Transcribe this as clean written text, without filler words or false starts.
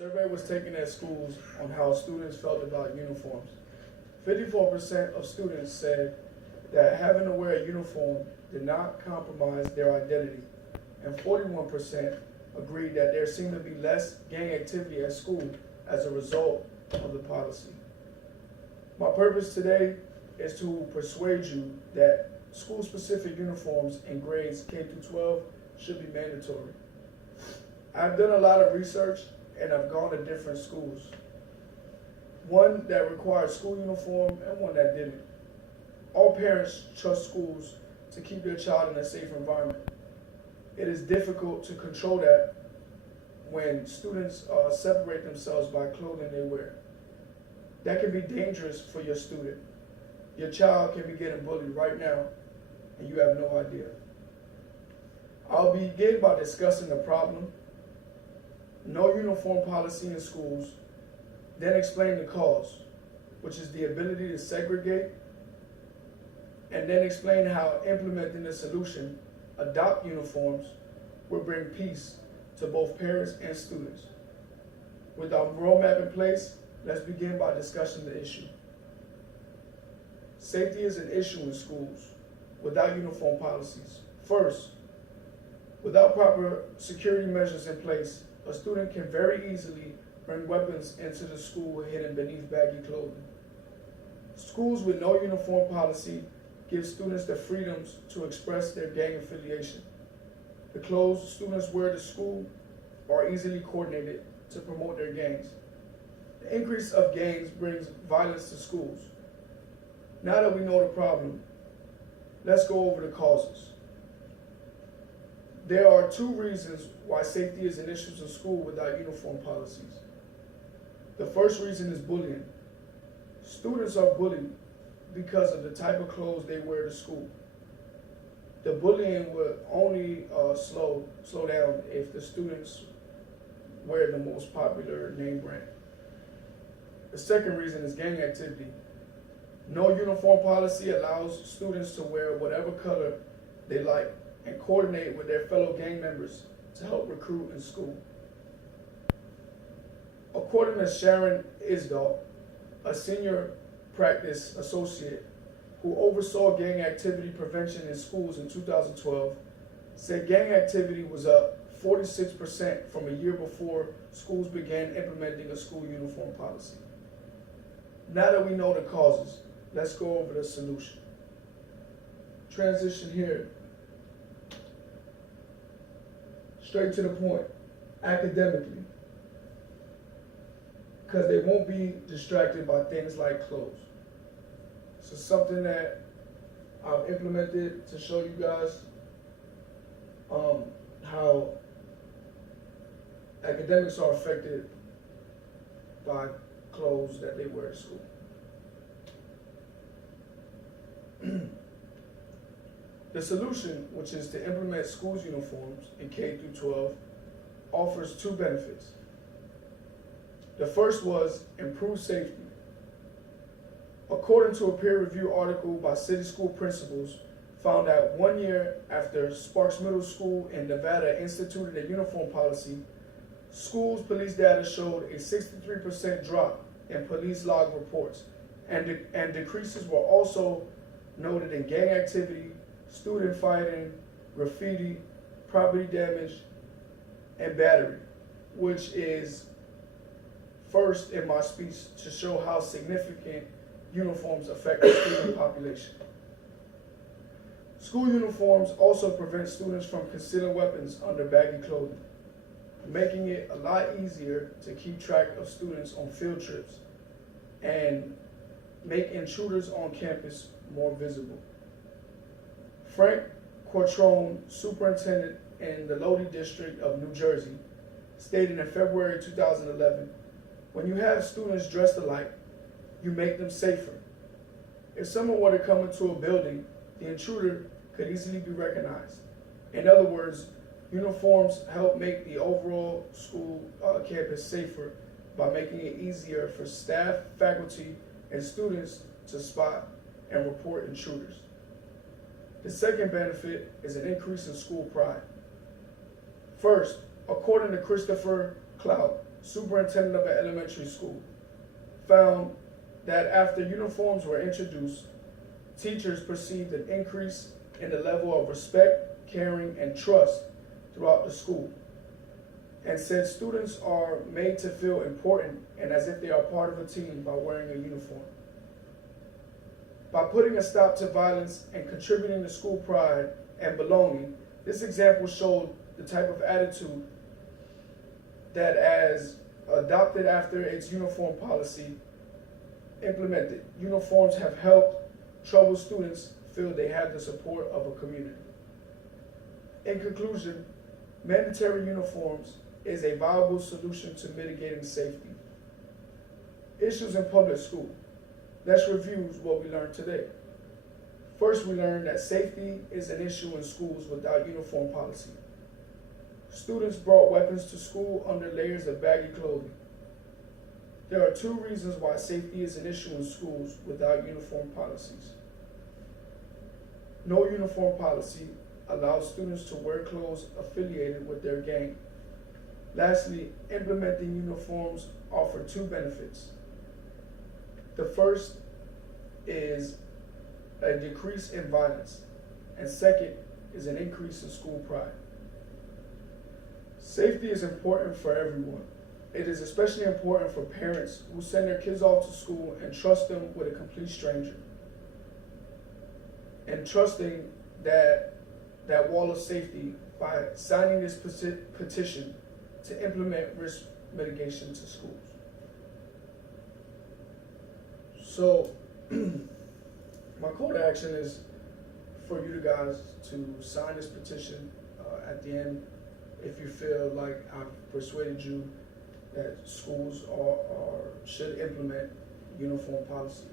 survey was taken at schools on how students felt about uniforms. 54% of students said that having to wear a uniform did not compromise their identity, and 41% agreed that there seemed to be less gang activity at school as a result of the policy. My purpose today is to persuade you that school-specific uniforms in grades K through 12 should be mandatory. I've done a lot of research and I've gone to different schools. One that required school uniform and one that didn't. All parents trust schools to keep their child in a safe environment. It is difficult to control that when students separate themselves by clothing they wear. That can be dangerous for your student. Your child can be getting bullied right now and you have no idea. I'll begin by discussing the problem, no uniform policy in schools, then explain the cause, which is the ability to segregate, and then explain how implementing the solution, adopt uniforms, will bring peace to both parents and students. With our roadmap in place, let's begin by discussing the issue. Safety is an issue in schools without uniform policies. First, without proper security measures in place, a student can very easily bring weapons into the school hidden beneath baggy clothing. Schools with no uniform policy give students the freedoms to express their gang affiliation. The clothes students wear to school are easily coordinated to promote their gangs. The increase of gangs brings violence to schools. Now that we know the problem, let's go over the causes. There are two reasons why safety is an issue in school without uniform policies. The first reason is bullying. Students are bullied because of the type of clothes they wear to school. The bullying would only slow down if the students wear the most popular name brand. The second reason is gang activity. No uniform policy allows students to wear whatever color they like and coordinate with their fellow gang members to help recruit in school. According to Sharon Isdahl, a senior practice associate who oversaw gang activity prevention in schools in 2012, said gang activity was up 46% from a year before schools began implementing a school uniform policy. Now that we know the causes, let's go over the solution. Transition here. Straight to the point, academically, because they won't be distracted by things like clothes. So something that I've implemented to show you guys how academics are affected by clothes that they wear at school. The solution, which is to implement schools uniforms in K through 12, offers two benefits. The first was improved safety. According to a peer-reviewed article by City School Principals, found that 1 year after Sparks Middle School in Nevada instituted a uniform policy, schools' police data showed a 63% drop in police log reports, and decreases were also noted in gang activity, student fighting, graffiti, property damage, and battery, which is first in my speech to show how significant uniforms affect the student population. School uniforms also prevent students from concealing weapons under baggy clothing, making it a lot easier to keep track of students on field trips and make intruders on campus more visible. Frank Quattrone, superintendent in the Lodi District of New Jersey, stated in February 2011, when you have students dressed alike, you make them safer. If someone were to come into a building, the intruder could easily be recognized. In other words, uniforms help make the overall school campus safer by making it easier for staff, faculty, and students to spot and report intruders. The second benefit is an increase in school pride. First, according to Christopher Clout, superintendent of an elementary school, found that after uniforms were introduced, teachers perceived an increase in the level of respect, caring, and trust throughout the school, and said students are made to feel important and as if they are part of a team by wearing a uniform. By putting a stop to violence and contributing to school pride and belonging, this example showed the type of attitude that, as adopted after its uniform policy implemented, uniforms have helped troubled students feel they have the support of a community. In conclusion, mandatory uniforms is a viable solution to mitigating safety issues in public school. Let's review what we learned today. First, we learned that safety is an issue in schools without uniform policy. Students brought weapons to school under layers of baggy clothing. There are two reasons why safety is an issue in schools without uniform policies. No uniform policy allows students to wear clothes affiliated with their gang. Lastly, implementing uniforms offer two benefits. The first is a decrease in violence, and second is an increase in school pride. Safety is important for everyone. It is especially important for parents who send their kids off to school and trust them with a complete stranger, and trusting that wall of safety by signing this petition to implement risk mitigation to schools. So, my call to action is for you guys to sign this petition at the end if you feel like I've persuaded you that schools should implement uniform policy.